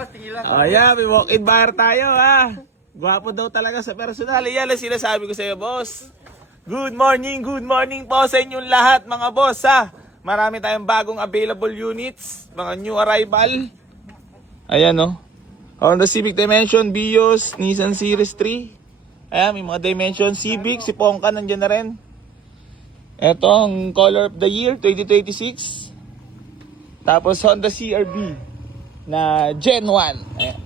boss, tingin lang. Ayan, may walk-in buyer tayo ha. Gwapo daw talaga sa personal. Yan lang sinasabi ko sa iyo, boss. Good morning po sa inyong lahat mga boss ha. Marami tayong bagong available units, mga new arrival. Ayan oh. Honda Civic Dimension, Vios, Nissan Series 3. Ayan, may mga Dimension, Civic, si Pongka nandiyan na rin. Ito ang color of the year 2026. Tapos Honda CR-V na Gen 1. Ayan.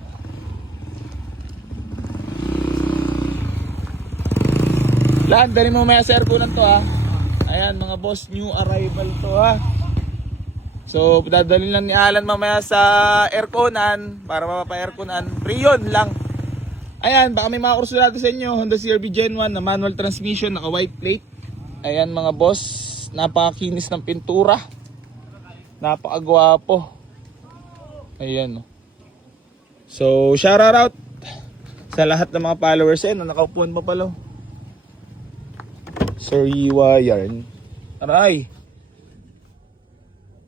Lahat, dali mo may airconan to ha. Ayan mga boss, new arrival to ha. So dadalhin lang ni Alan mamaya sa airconan para mapapa-airconan. Riyon lang. Ayan, baka may mga kursulado sa inyo. Honda CR-V Gen 1 na manual transmission, naka white plate. Ayan mga boss, napakakinis ng pintura. Napakagwapo. Ayan. So shout out sa lahat ng mga followers na nakaupuan pa pala. Sariwa yarn. Aray.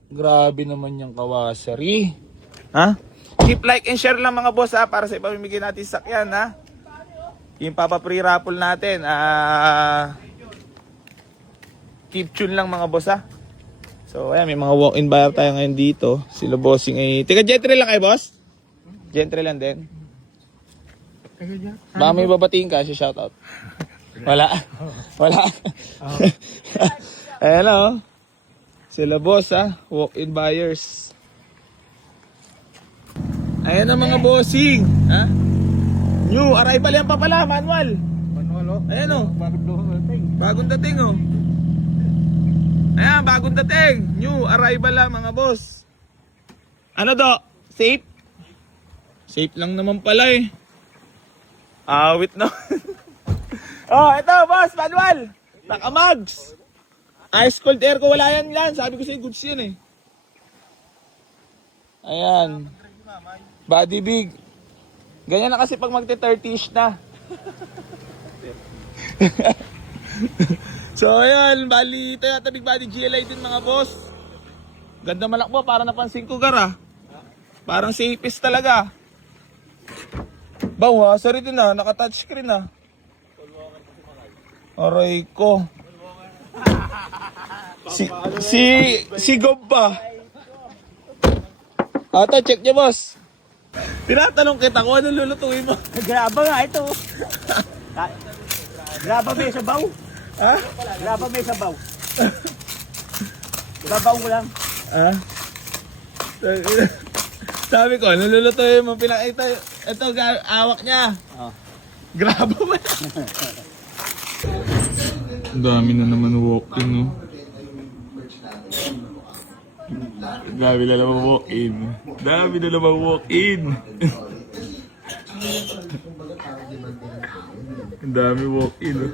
Grabe naman yung Kawasari. Ha? Keep like and share lang mga boss ha, para sa ipamimigay natin sakyan ha. Yung papa-free raffle natin. Keep tune lang mga boss ha. So ayan, may mga walk-in buyer tayo ngayon dito. Sila bossing ay... Teka, Gentry lang kayo boss? Gentry lang din. Baka may babatiin ka, si shoutout. Wala. Wala. Ayan o. Sila boss ha. Walk-in buyers. Ayan ang mga bossing. Ha? New arrival yan pa pala. Manual. Manual oh. Ayan o. Bagong dating. Bagong dating o. Ayan, bagong dating. New arrival lang mga boss. Ano do? Safe? Safe lang naman pala eh. Awit na. Oh, ito boss, manual. Naka-mags. Ice cold air ko, wala yan yan. Sabi ko sa'yo, goods yan eh. Ayan. Body big. Ganyan na kasi pag magte-30ish na. So ayan, bali Toyota Big Body GLI din mga boss. Ganda malakbo, para napansin ko gara. Parang safest talaga. Bawa, sorry din na, naka-touchscreen na. Aray ko. Si Gob ba? Ata, check niya boss. Tinatanong kita kung anong lulutuin mo. Graba nga ito. Graba may sabaw. Ha? Graba may sabaw. Babaw ko lang. Ha? Sabi ko, anong lulutuin mo? Pinakita, ito, awak niya. Oh. Graba ba? Ang dami na naman walk-in, no? Dami na naman walk-in. Dami na naman walk-in. Ang dami walk-in, no?